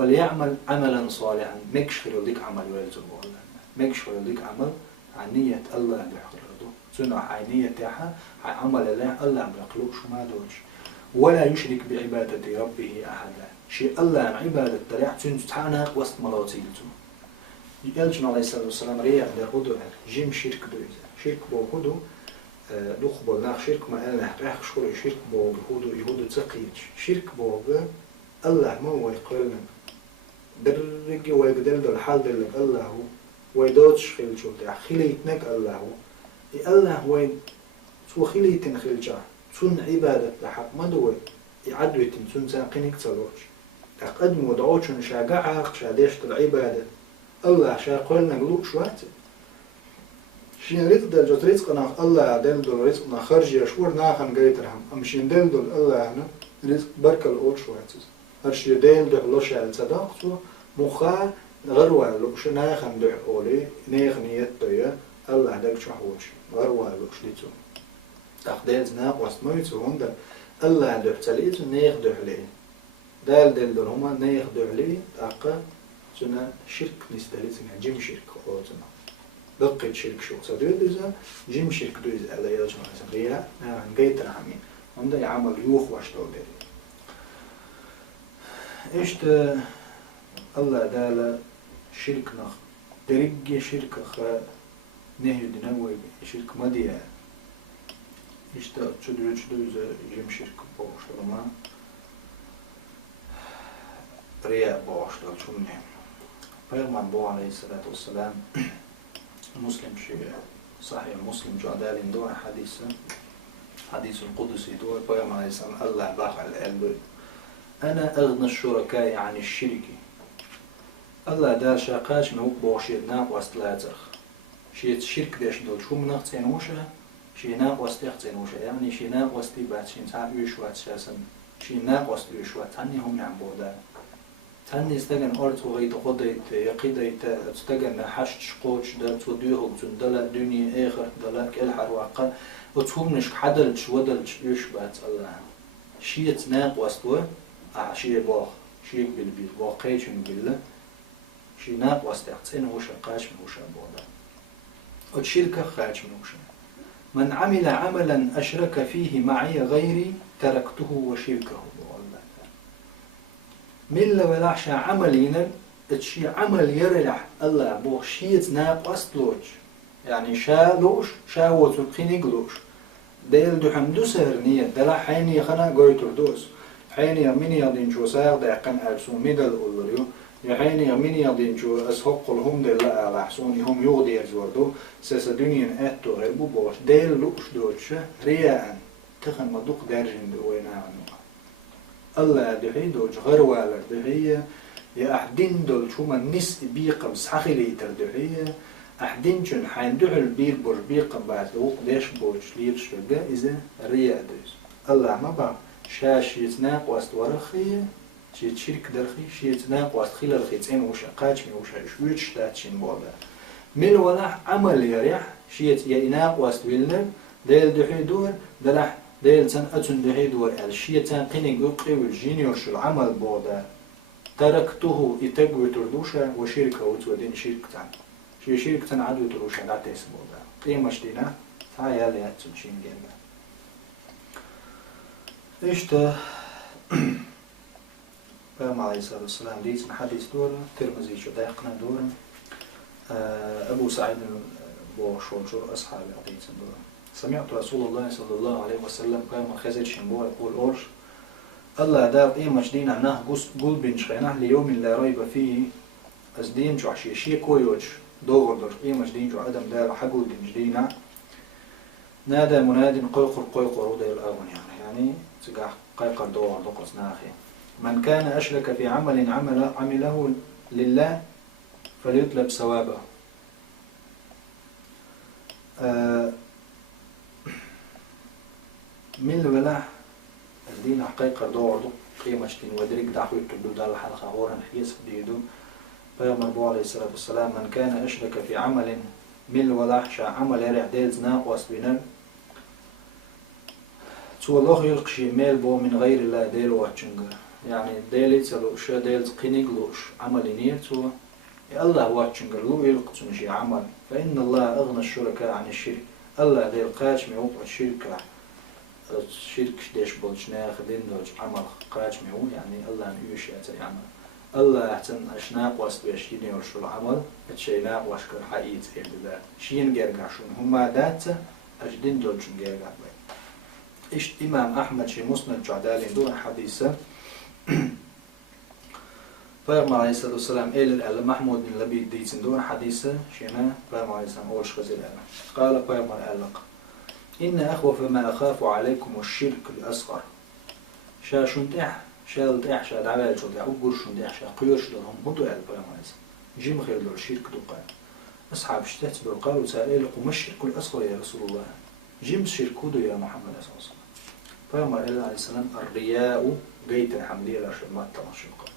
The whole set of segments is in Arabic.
فليعمل عملا صالحا مكش خير لك عمل ولا تقول الله مكش خير لك عمل عنية الله بيحقرده سنة عينية تاعها عمل الله بيقلق شو ما دوش ولا يشرك بعبادة ربه أحدا شيء الله عبادة تريح تنتحانا وسط ملاطيلته يلجن عليه الصلاة والسلام ريع ده هدو جيم شرك دويزا شرك بو هدو دخبل ناخ شرك ما الله ريح شوري شرك بو هدو يهدو تقيج شرك بو الله ما هو يقولنا درجي ويقدل دل حال دل الله ويدوتش خيل شو تاع خليتنك الله الله وين سو خليتن خيل جاه سن عبادة لحق ما دوي يعدويتن سن ساقينك تصلوش تقدم ودعوشن شاقعق شاديش العبادة الله شاقولنا قلوب شوات شين رزق دل جت رزقنا الله دل دل رزقنا خرج يشور ناخن قيترهم أمشين دل دل الله هنا رزق بركة الأول شوات هرشي دل دل لوش على صداق سو مخا غروة لوش ناخن دل أولي ناخن يتويا الله دل شحوش غروة لوش ليتو تقديز ناق واسمويتو هند الله دل تليتو ناخ دل ليه دل دل دل هما ناخ دل ليه تاقا سنة شرك نستلزم جيم شرك أوتنا بقيت شرك شو صديق إذا جيم شرك دوز على يجمع سريع عن قيت رحمين عند يعمل يوخ واشتو دري إيش الله دالا شرك نخ درج شرك خ نهي دنوي شرك مديا إيش تشدو إذا جيم شرك بوش لما رياء بوش لشونه پیغمبر بو عليه الصلاة والسلام مسلم شيء صحيح مسلم جعدال دور حديث القدسي دور پیغمبر عليه السلام الله باخ القلب أنا أغنى الشركاء عن الشرك الله دار شاقاش نوك بوشيد ناق واستلاتر شيء شرك داش دول شو مناق تينوشا شيء ناق واستيق تينوشا يعني شيء ناق واستي بات شيء تعب يشوات شاسن شيء ناق واستي يشوات تاني هم يعبو دار تاني استجن أرض وغيت قضيت يقيديت استجن حشت شقوش ده توديه بتندلا دنيا آخر دلا كل حرواقة وتهمنش حدلش ودلش يشبات الله شيء تناق واستوى شيء باخ شيء بالبيت باقيش بالله شيء ناق واستعطين وش قاش وش بودا والشركة خاش وش من عمل عملا أشرك فيه معي غيري تركته وشركه ملا ولاش عملينا تشي عمل يرلح الله بو شيت ناقص لوش يعني شالوش شاوت الخينيغلوش ديل دو حمدو سهرنية دلا حيني خنا قويتر دوس حيني يمين يضين شو ساغ داقن أرسو ميدل أولريو يا حيني يمين يضين شو أسحق الهم دلا على حسوني هم يغدي يزوردو ساسا دنيا أتو غيبو بوش ديل لوش دوش رياء تخن مدوق دارجن دوينا عنو الله دحي دوج غروالك دحية يا أحدين دول شو من نس بيقم صحي ليتر دحية أحدين شن حين دحل بير بور بيقم بعد لوق داش بوش ليرش بقى إذا رياء دوز الله ما بقى شاش يتناق واست ورخية شيت شرك درخي شيت ناق واست خيل الخيتين وش قاش من وش شويتش تاتشين بولا من ولا عمل يريح شيت يناق واست ويلن ديل دحي دور دلح ديل سن أتون دحي دور الشيء تان قيني قوقي والجينيوش العمل بودا تركته يتقوي تردوشا وشركة وتودين شركتان شركتان عدو تروشا لا تسبودا قيمش دينا تعالى يالي أتون شين جينا إيش تا قام عليه الصلاة والسلام ديس حديث دورة ترمزي شو دايقنا دورة أبو سعيد بوشوشو أصحاب حديث دورة سمعت رسول الله صلى الله عليه وسلم قام خزر شنبوع يقول أورش الله دار قيمة جدينا ناه قول بنشخيناه ليوم لا ريب فيه أزدين جو عشيشي كويوش دور دور قيمة جدين جو عدم دار حقول جدينا نادى مناد قيقر ودي الأغن يعني تقع قيقر دور دقص ناخي من كان أشرك في عمل عمله لله فليطلب ثوابه من الولاح الدين حقيقة دور قيمة شتين ودريك دعوة كدو دار الحلقة هورا حيس بديدو فيغمر عليه الصلاة والسلام من كان أشرك في عمل من الولاح شا عمل يريح ديل زناق واسبينال تو الله يلقشي ميل بو من غير الله ديل واتشنغ يعني ديلت لوش ديلت قينيق لوش عمل نيرتو الله واتشنجر لو يلقط مشي عمل فإن الله أغنى الشركاء عن الشرك الله ديل قاش ميوقع الشركة الشرك ديش بولشنا خدين دوج عمل قاش ميو يعني الله نيوش يأتي عمل الله أحسن أشناق واست بيشيني ورشو العمل اتشيناق واشكر حقيقة إبدا شين جرجع شون هما دات أجدين دوج جرجع إيش إمام أحمد شي مسند جعدالي دون حديثة فيغمر عليه الصلاة والسلام إلى محمود بن لبيد ديتن دون حديثة شينا فيغمر عليه السلام أول شخص قال فيغمر ألق إن أخوف ما أخاف عليكم الشرك الأصغر شا شنتح شال تح شا دعوة شنتح أقول شنتح شا قيرش لهم هدو أل فيغمر عليه السلام جيم خير دول الشرك دقاء أصحاب اشتهت قالوا سأل لكم الشرك الأصغر يا رسول الله جيم شركودو يا محمد صلى الله عليه وسلم فيغمر عليه السلام الرياء جيت الحمدية لأشرمات تمشيقا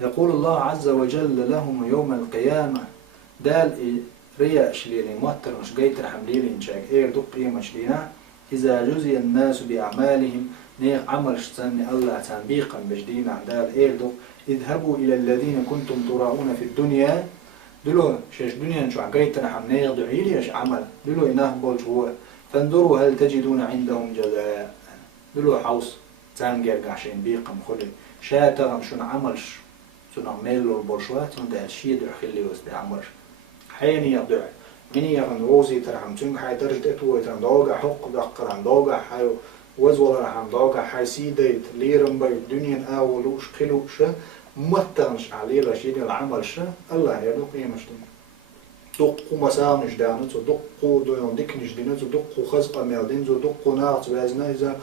يقول الله عز وجل لهم يوم القيامة دال رياء شليني موتر مش جيت الحمدية شاك دق مشلينا إذا جزي الناس بأعمالهم نيق عمل شتاني الله تنبيقا بجدينا دال دق اذهبوا إلى الذين كنتم تراؤون في الدنيا دلو شاش دنيا نشوع جيت الحمدية دعيلي اش عمل دلو إناه بولش هو فانظروا هل تجدون عندهم جزاء دلو حوص تنجر عشان بيقم خلي شاتغم شون عملش سنع ميلو البرشوات وده الشيء دع خلي وسط عمر حين يضع من يغن روزي ترحم تنج حي درجة اتوه ترحم دوغا حق دقر عن دوغا حي وزولا رحم دوغا حي سيديت ليرم بي الدنيا اولوش خلوش متغنش عليه رشيد العمل شا الله يدوق يمشتن دقو مسانش دانتو دقو دويون ديكنش دينتو دقو خزقا ميلدينزو دقو ناقص وازنا إذا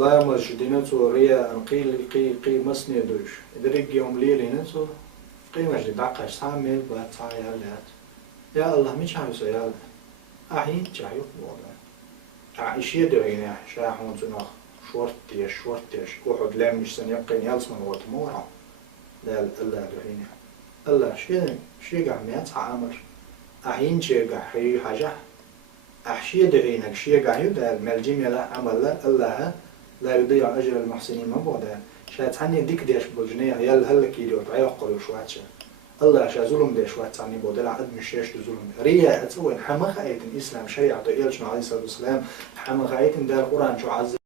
لا مش دينتو ريا قي مسني دوش دريق يوم ليلي نتو قي مش دقاش سامل باتايالات يا الله مش عايز يا الله أحين جايو والله عايش يدعينا شاحون تناخ شورتيش وحد لام مش سنيقين يلسمن وتمورا لا الله دعينا الله شيء قاعد عامر أحين شيء قاعد حاجة أحشي دعينك شيء قاعد يدعي ملجم يلا عمل لا الله لا يضيع أجر المحسنين ما بعده شات عني ديك ديش بوجنيه يلا هلا كيلو تعيق قلوا شواتش الله شا ظلم ديش وات عني بودل عد مش يش ظلم ريا تسوي حما خايت الإسلام شريعة إيلش عليه الصلاة والسلام حما خايت ده القرآن شو عز